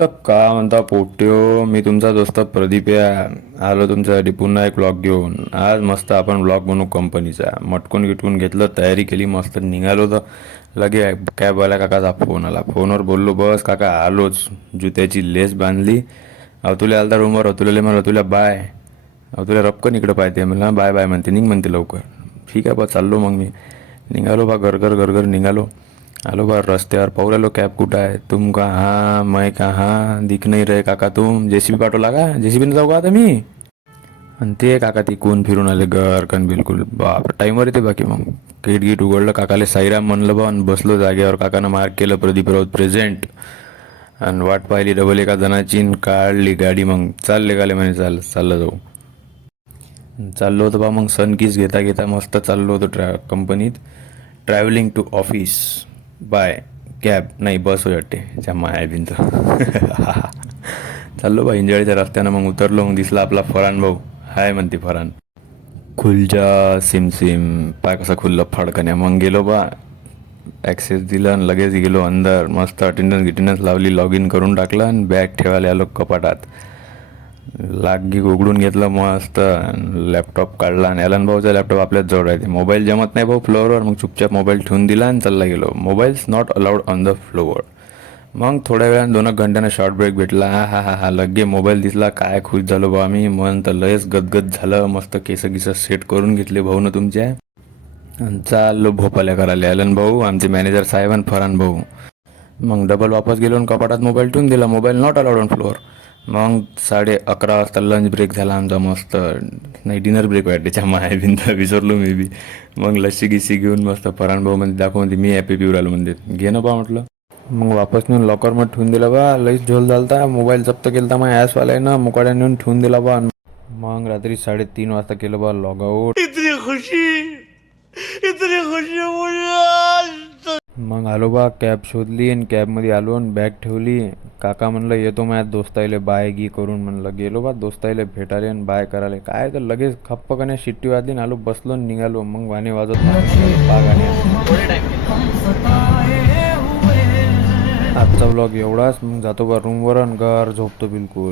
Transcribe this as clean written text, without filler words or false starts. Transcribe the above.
का म्हणता पोट्यो, मी तुमचा दोस्त प्रदीप या आलो तुमच्यासाठी पुन्हा एक व्लॉग घेऊन. आज मस्त आपण व्लॉग बनवू कंपनीचा. मटकून गिटकून घेतलं, तयारी केली, मस्त निघालो. तर लगे कॅबवाल्या काकाचा फोन आला. फोनवर बोललो, बस काका आलोच. जुत्याची लेस बांधली. अतुल्या आलता रूमवर. अतुल्याला म्हणलं, अतुल्या बाय. अतुल्या रपकन इकडं पाहते. म्हणलं बाय बाय म्हणते, निघ म्हणते लवकर. ठीक आहे बा, चाललो मग मी. निघालो बा, घरघर घरघर निघालो. आलो बा रस्त्यावर, पाहू राहिलो कॅब कुठं आहे. तुम कहाँ, मैं कहाँ, दिख नहीं रहे काका तुम. जेसीबी पाठवला का? जेसीबीने जाऊ का आता मी? आणि ते काका ती कोण फिरून आले गरकन बिलकुल. बाप टाईमवर येते बाकी. मग गेट गीट उघडलं, काकाले साईराम म्हणलं बा आणि बसलो जागेवर. काकानं मार्क केलं प्रदीप राऊत प्रेझेंट. आणि वाट पाहिली डबल एका जणाची आणि काढली गाडी. मग चालले गाले म्हणे, चाललं जाऊ. चाललो होतो बा मग सनकिस घेता घेता मस्त चाललो होतो कंपनीत. Travelling to office by cab, नाही बस वाटते त्या माया भिंत. चाललो बा इंजळीच्या रस्त्यानं. मग उतरलो. मग दिसला आपला फरान भाऊ. हाय म्हणते फरान. खुलजा SIM SIM. पाय कसं खुललं फडकण्या. मग गेलो बा, ॲक्सेस दिला आणि लगेच गेलो अंदर. मस्त अटेंडन्स लावली, लॉग इन करून टाकलं आणि बॅग ठेवायला आलो कपाटात. लागी उघडून घेतलं मस्त. लॅपटॉप काढला आणि ॲलन भाऊचा लॅपटॉप आपल्याच जवळ आहे. मोबाईल जमत नाही भाऊ फ्लोअरवर. मग चुपचाप मोबाईल ठेवून दिला आणि चालला गेलो. Mobiles not allowed on the floor. मग थोड्या वेळानं 2 घंट्यानं शॉर्ट ब्रेक भेटला. हा हा हा लगे मोबाईल दिसला. काय खुश झालो बा आम्ही. मन तर लयच गदगद झालं. मस्त केस गिस सेट करून घेतले भाऊनं तुमच्या. आणि चाललो भोपाल्या करायला. ॲलन भाऊ, आमचे मॅनेजर साहेब आणि फरान भाऊ. मग डबल वापस गेलो आणि कपाटात मोबाईल ठेवून दिला. Mobile not allowed on floor. मग 11:30 वाजता लंच ब्रेक झाला आमचा मस्त. नाही डिनर ब्रेक वाटते त्याच्या माया भिंत, विसरलो मी बी. मग लस्सी गिस्सी घेऊन मस्त फरान भाऊ मध्ये दाखव म्हणते, मी हॅपी पिऊ राहिलो म्हणते. घे ना बा म्हटलं. मग वापस नेऊन लॉकरमध्ये ठेवून दिला बा. लईच झोल झालता. मोबाईल जप्त केलता माझ्या ॲसवाल्यानं. मुकाड्या नेऊन ठेवून दिला बा. मग रात्री 3:30 वाजता केलं बा लॉग आऊट. इतनी खुशी मुझे. मग आलो बा, कॅब शोधली आणि कॅबमध्ये आलो आणि बॅग ठेवली. काका म्हणलं येतो माझ्या दोस्ताईले बाय गी करून. म्हणलं गेलो बा दोस्ताईले भेटाले आणि बाय करायला. काय तर लगेच खप्पकने शिट्टी वाजली. आलो बसलो आणि निघालो. मग गाणे वाजत गाणे. आजचा व्लॉग एवढाच. मग जातो बा रूमवर आणि घर झोपतो बिलकुल.